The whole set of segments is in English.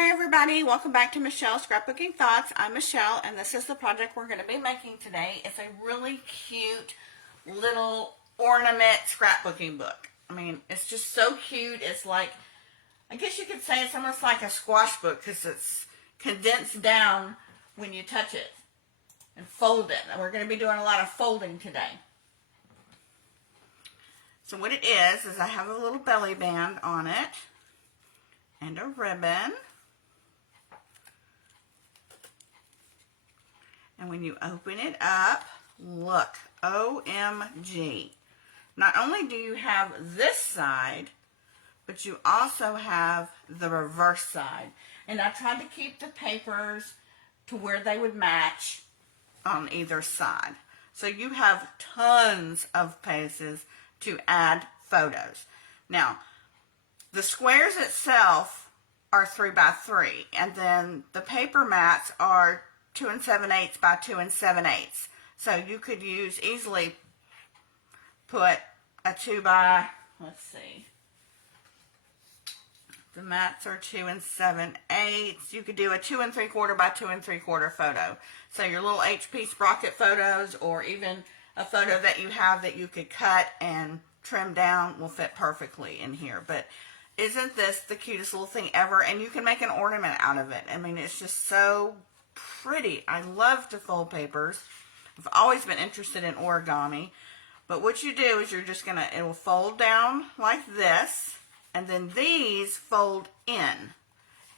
Hi everybody, welcome back to Michelle's Scrapbooking Thoughts. I'm Michelle and this is the project we're going to be making today. It's a really cute little ornament scrapbooking book. I mean, it's just so cute. It's like, I guess you could say it's almost like a squash book because it's condensed down when you touch it and fold it. And we're going to be doing a lot of folding today. So what it is I have a little belly band on it and a ribbon. And when you open it up, look, OMG. Not only do you have this side, but you also have the reverse side. And I tried to keep the papers to where they would match on either side. So you have tons of places to add photos. Now, the squares itself are 3 by 3, and then the paper mats are 2 7/8 by 2 7/8. So you could easily put a 2 by, let's see, the mats are 2 7/8. You could do a 2 3/4 by 2 3/4 photo. So your little HP sprocket photos, or even a photo that you have that you could cut and trim down, will fit perfectly in here. But isn't this the cutest little thing ever? And you can make an ornament out of it. I mean, it's just so pretty. I love to fold papers. I've always been interested in origami. But what you do is you're just going to, it will fold down like this, and then these fold in.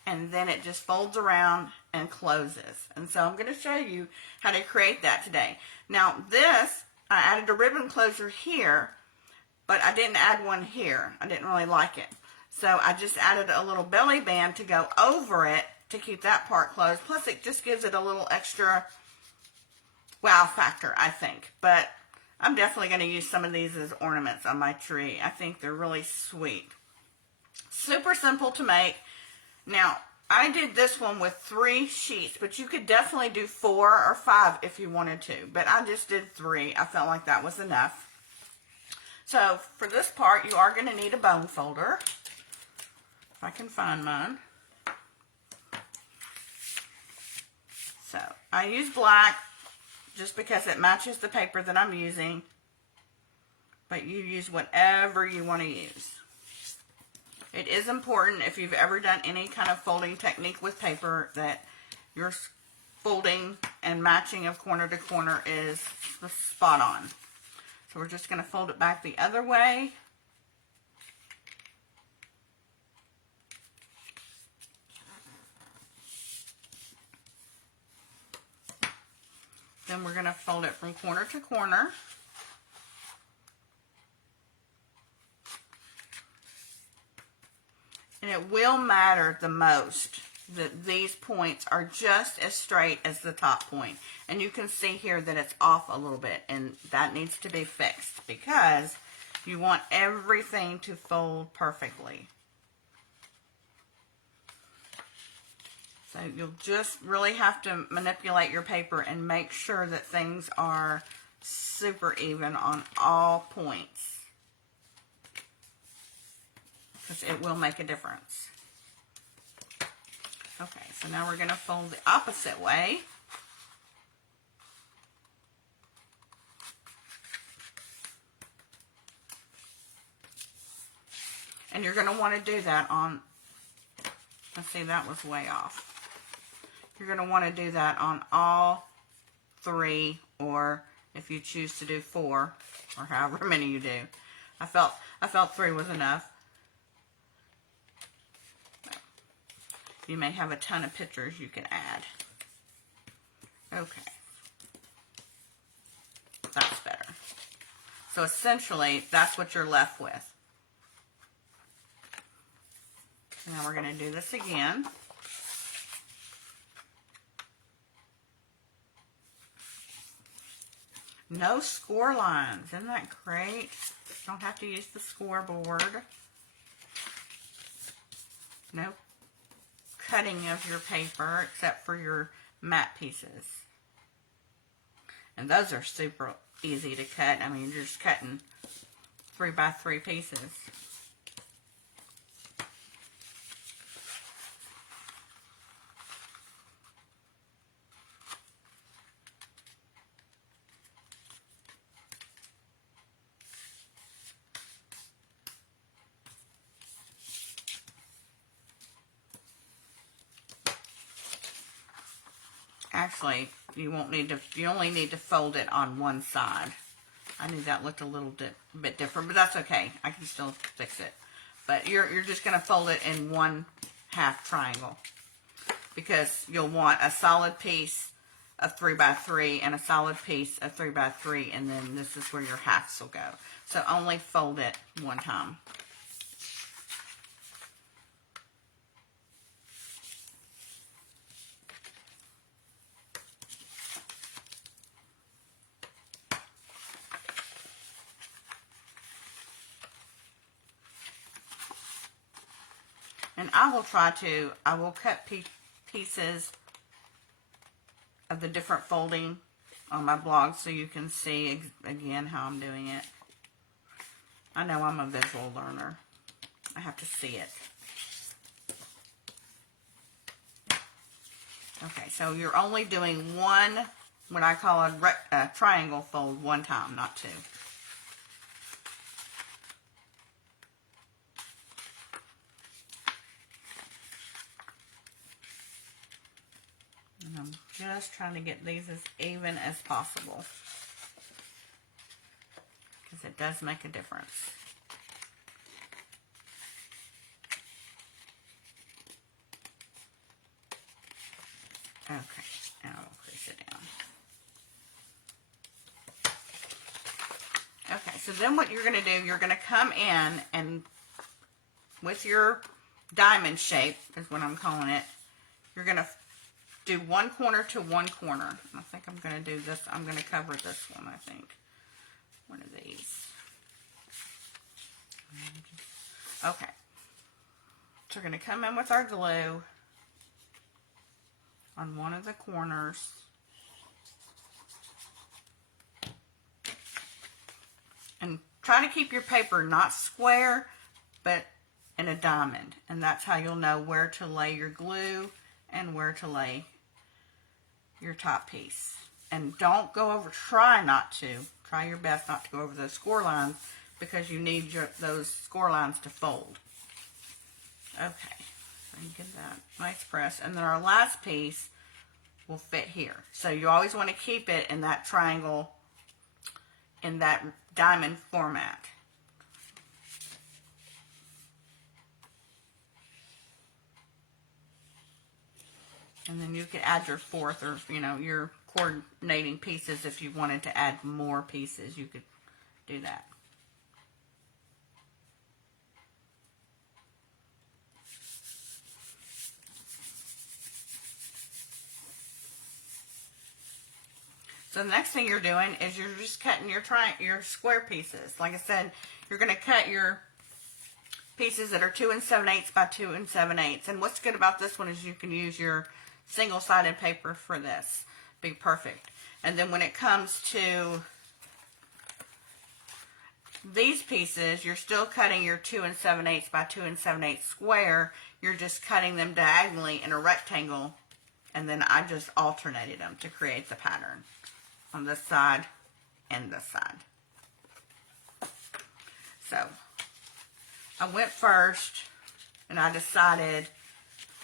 And then it just folds around and closes. And so I'm going to show you how to create that today. Now this, I added a ribbon closer here, but I didn't add one here. I didn't really like it. So I just added a little belly band to go over it to keep that part closed. Plus it just gives it a little extra wow factor, I think. But I'm definitely going to use some of these as ornaments on my tree. I think they're really sweet. Super simple to make. Now, I did this one with 3 sheets, but you could definitely do 4 or 5 if you wanted to. But I just did 3. I felt like that was enough. So for this part, you are going to need a bone folder. If I can find mine. So I use black just because it matches the paper that I'm using, but you use whatever you want to use. It is important, if you've ever done any kind of folding technique with paper, that your folding and matching of corner to corner is spot on. So we're just going to fold it back the other way. Then we're going to fold it from corner to corner. And it will matter the most that these points are just as straight as the top point. And you can see here that it's off a little bit, and that needs to be fixed because you want everything to fold perfectly. So you'll just really have to manipulate your paper and make sure that things are super even on all points, because it will make a difference. Okay, so now we're going to fold the opposite way. And you're going to want to do that on, let's see, that was way off. You're going to want to do that on all 3, or if you choose to do 4, or however many you do. I felt 3 was enough. You may have a ton of pictures you can add. Okay. That's better. So essentially, that's what you're left with. Now we're going to do this again. No score lines. Isn't that great? Don't have to use the scoreboard. No cutting of your paper except for your matte pieces. And those are super easy to cut. I mean, you're just cutting 3 by 3 pieces. Actually, you won't need to, you only need to fold it on one side. I knew that looked a little bit different, but that's okay. I can still fix it. But you're just going to fold it in one half triangle, because you'll want a solid piece of 3x3 and a solid piece of 3x3, and then this is where your halves will go. So only fold it one time. And I will cut pieces of the different folding on my blog so you can see again how I'm doing it. I know I'm a visual learner. I have to see it. Okay, so you're only doing one, what I call a triangle fold, one time, not two. And I'm just trying to get these as even as possible, because it does make a difference. Okay, now I'll crease it down. Okay, so then what you're going to do, you're going to come in and with your diamond shape, is what I'm calling it, you're going to do one corner to one corner. I think I'm going to do this. I'm going to cover this one, I think. One of these. Okay. So we're going to come in with our glue on one of the corners. And try to keep your paper not square, but in a diamond. And that's how you'll know where to lay your glue and where to lay your top piece. And don't go over, try your best not to go over those score lines, because you need those score lines to fold. Okay, so you get that nice press. And then our last piece will fit here. So you always want to keep it in that triangle, in that diamond format. And then you could add your fourth, or your coordinating pieces. If you wanted to add more pieces, you could do that. So the next thing you're doing is you're just cutting your square pieces. Like I said, you're going to cut your pieces that are 2 7/8 by 2 7/8. And what's good about this one is you can use your single-sided paper for this. Be perfect. And then when it comes to these pieces, you're still cutting your 2 7/8 by 2 7/8 square. You're just cutting them diagonally in a rectangle, and then I just alternated them to create the pattern on this side and this side. So I went first, and I decided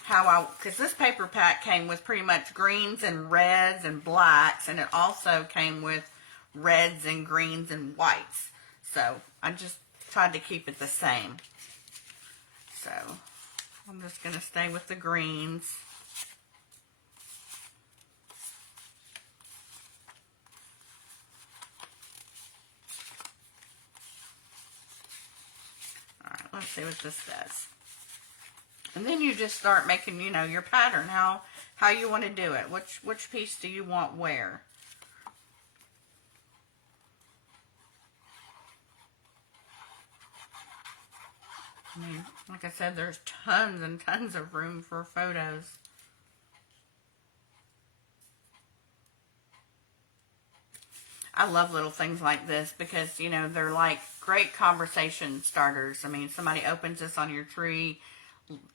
because this paper pack came with pretty much greens and reds and blacks, and it also came with reds and greens and whites. So I just tried to keep it the same. So I'm just going to stay with the greens. All right, let's see what this does. And then you just start making, your pattern, how you want to do it. Which piece do you want where? I mean, like I said, there's tons and tons of room for photos. I love little things like this because, they're like great conversation starters. I mean, somebody opens this on your tree,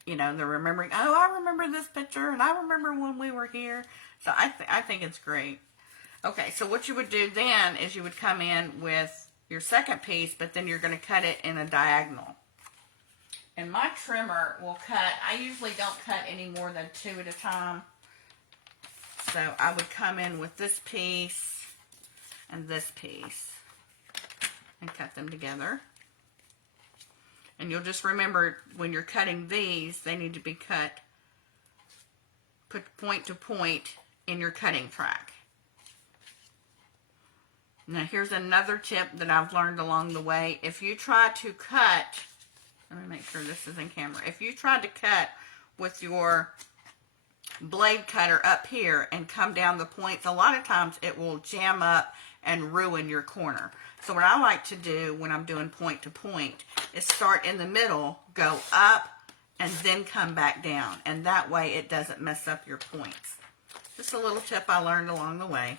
they're remembering, oh, I remember this picture, and I remember when we were here. So I think it's great. Okay, so what you would do then is you would come in with your second piece, but then you're going to cut it in a diagonal. And my trimmer will cut, I usually don't cut any more than 2 at a time. So I would come in with this piece and this piece and cut them together. And you'll just remember when you're cutting these, they need to be cut, put point to point in your cutting track. Now here's another tip that I've learned along the way. If you try to cut, let me make sure this is in camera. If you try to cut with your blade cutter up here and come down the points, a lot of times it will jam up and ruin your corner. So what I like to do when I'm doing point to point is start in the middle, go up, and then come back down. And that way it doesn't mess up your points. Just a little tip I learned along the way.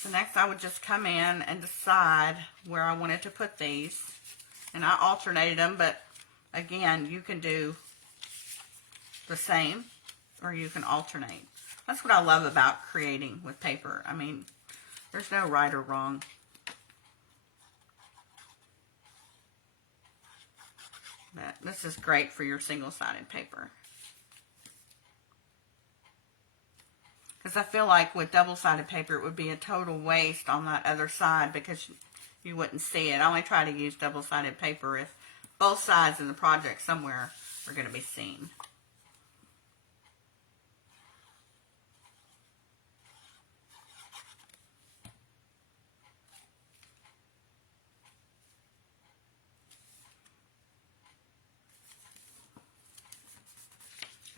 So next I would just come in and decide where I wanted to put these. And I alternated them, but again, you can do the same or you can alternate. That's what I love about creating with paper. I mean, there's no right or wrong. But this is great for your single-sided paper. Because I feel like with double-sided paper, it would be a total waste on that other side because you wouldn't see it. I only try to use double-sided paper if both sides in the project somewhere are going to be seen.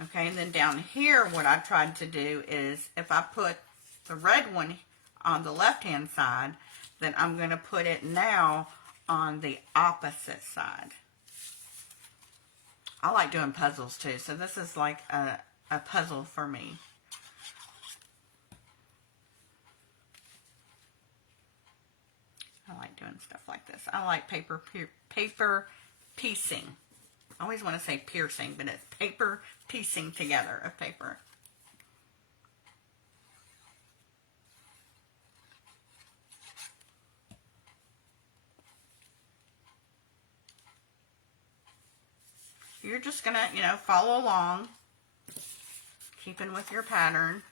Okay, and then down here, what I tried to do is, if I put the red one on the left-hand side, then I'm going to put it now on the opposite side. I like doing puzzles too, so this is like a puzzle for me. I like doing stuff like this. I like paper piecing. I always want to say piercing, but it's paper piecing together of paper. You're just going to, follow along, keeping with your pattern,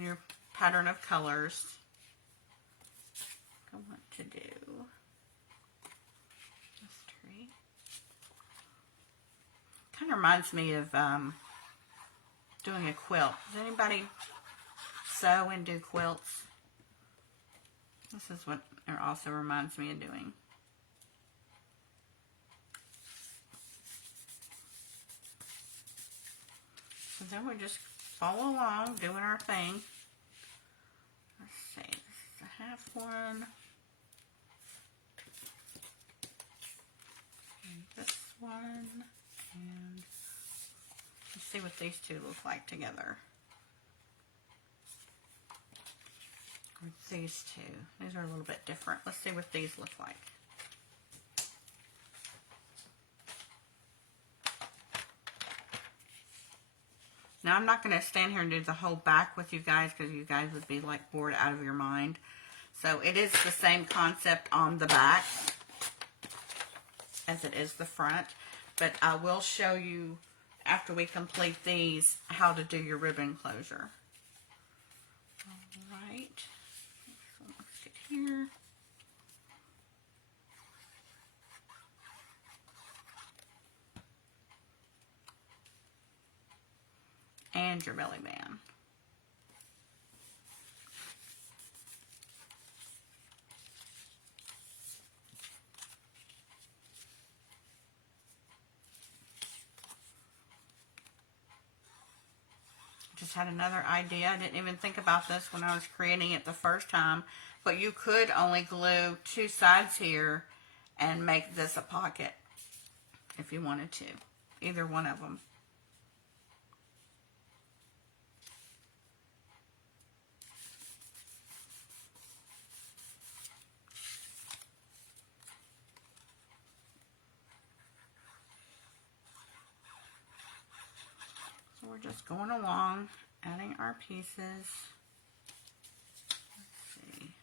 your pattern of colors. I want to do this tree. Kind of reminds me of doing a quilt. Does anybody sew and do quilts? This is what it also reminds me of doing. So then we just follow along, doing our thing. Let's see, this is a half one. And this one. And let's see what these two look like together. Or these two. These are a little bit different. Let's see what these look like. Now, I'm not going to stand here and do the whole back with you guys because you guys would be like bored out of your mind. So it is the same concept on the back as it is the front. But I will show you after we complete these how to do your ribbon closure. All right. So let's get here. And your belly band. Just had another idea. I didn't even think about this when I was creating it the first time, but you could only glue two sides here and make this a pocket if you wanted to. Either one of them. We're just going along, adding our pieces. Let's see.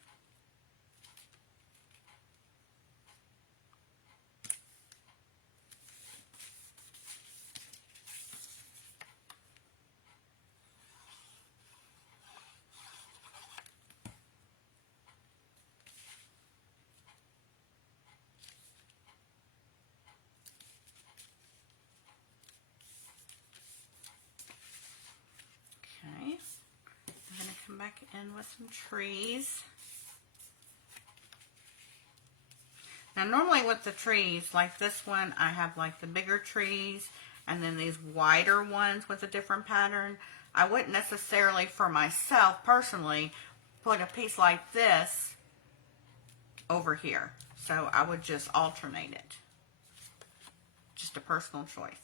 in with some trees. Now normally with the trees, like this one, I have like the bigger trees and then these wider ones with a different pattern. I wouldn't necessarily for myself personally put a piece like this over here. So I would just alternate it. Just a personal choice.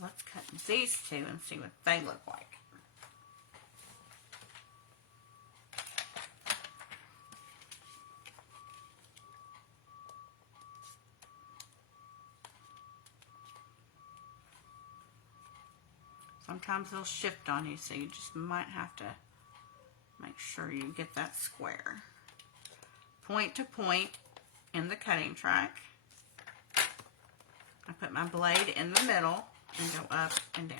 Let's cut these two and see what they look like. Sometimes they'll shift on you, so you just might have to make sure you get that square. Point to point in the cutting track. I put my blade in the middle and go up and down.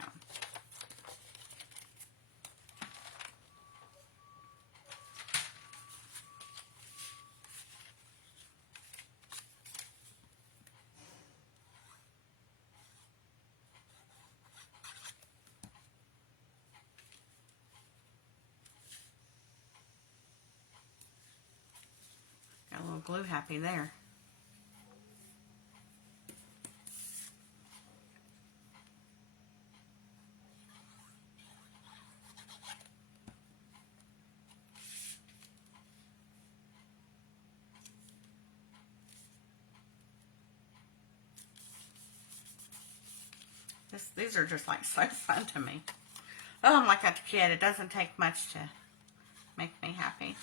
Got a little glue happy there. These are just like so fun to me. Oh, I'm like a kid. It doesn't take much to make me happy.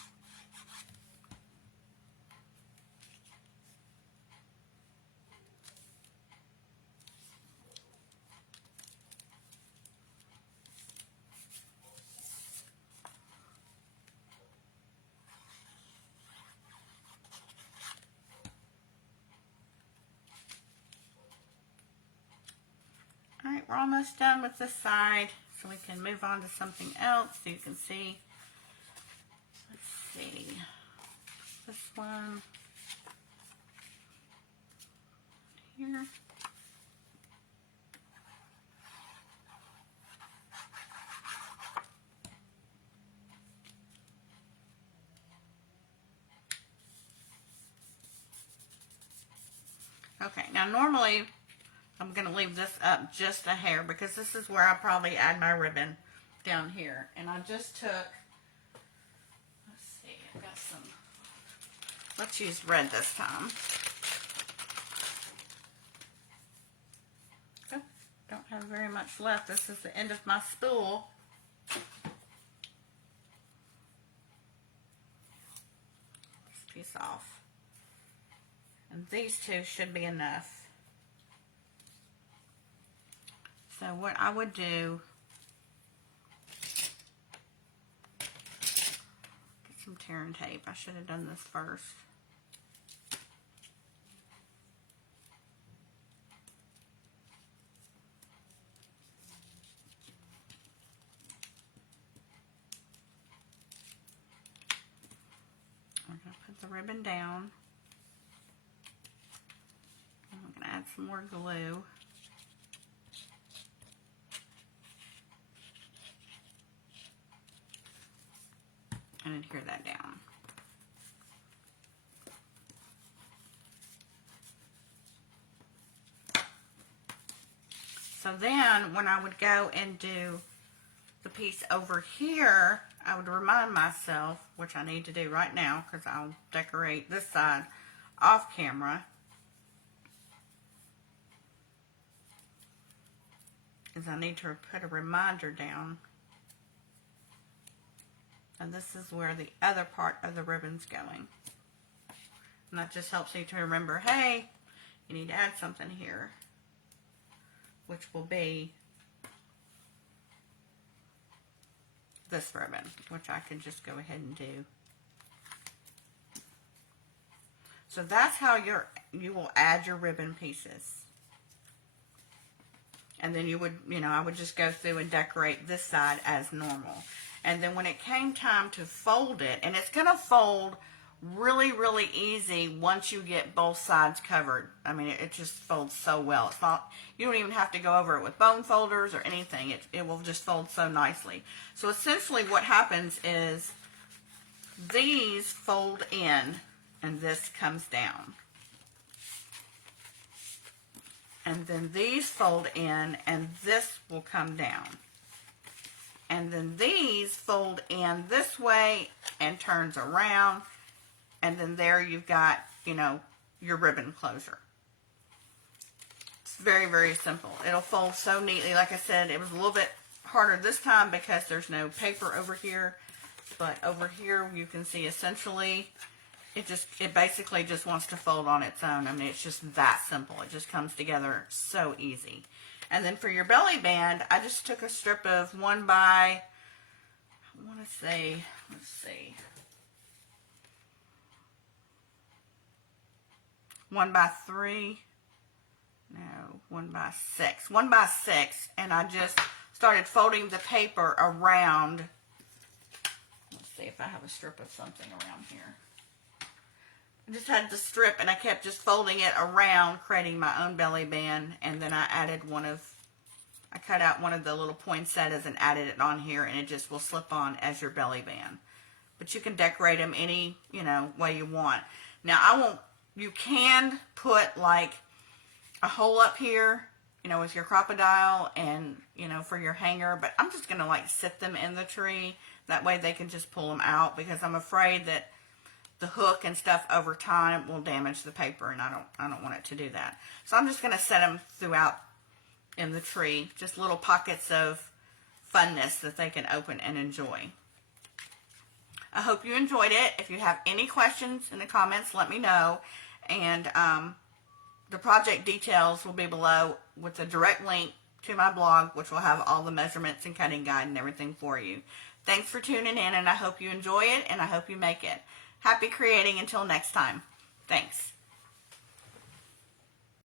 Alright, we're almost done with this side, so we can move on to something else so you can see. Let's see. This one here. Okay, now normally I'm going to leave this up just a hair because this is where I probably add my ribbon down here. And I just took, let's see, I got some, let's use red this time. Oh, don't have very much left. This is the end of my spool. This piece off. And these two should be enough. So what I would do, get some tear and tape. I should have done this first. We're going to put the ribbon down. I'm going to add some more glue. And adhere that down. So then when I would go and do the piece over here, I would remind myself, which I need to do right now because I'll decorate this side off camera, is I need to put a reminder down. And this is where the other part of the ribbon's going. And that just helps you to remember, hey, you need to add something here, which will be this ribbon, which I can just go ahead and do. So that's how you will add your ribbon pieces. And then you would, I would just go through and decorate this side as normal. And then when it came time to fold it, and it's going to fold really, really easy once you get both sides covered. I mean, it just folds so well. It's not, you don't even have to go over it with bone folders or anything. It will just fold so nicely. So essentially what happens is these fold in and this comes down. And then these fold in and this will come down. And then these fold in this way and turns around. And then there you've got, your ribbon closure. It's very, very simple. It'll fold so neatly. Like I said, it was a little bit harder this time because there's no paper over here. But over here you can see essentially it basically just wants to fold on its own. I mean, it's just that simple. It just comes together so easy. And then for your belly band, I just took a strip of 1 by, I want to say, let's see, 1 by 3, no, 1 by 6, 1 by 6, and I just started folding the paper around. Let's see if I have a strip of something around here. I just had the strip and I kept just folding it around, creating my own belly band, and then I added I cut out one of the little poinsettias and added it on here, and it just will slip on as your belly band. But you can decorate them any, way you want. Now you can put like a hole up here, with your crocodile and, for your hanger, but I'm just going to like sit them in the tree. That way they can just pull them out, because I'm afraid that the hook and stuff over time will damage the paper, and I don't want it to do that. So I'm just going to set them throughout in the tree, just little pockets of funness that they can open and enjoy. I hope you enjoyed it. If you have any questions in the comments, let me know. And the project details will be below with a direct link to my blog, which will have all the measurements and cutting guide and everything for you. Thanks for tuning in, and I hope you enjoy it, and I hope you make it. Happy creating until next time. Thanks.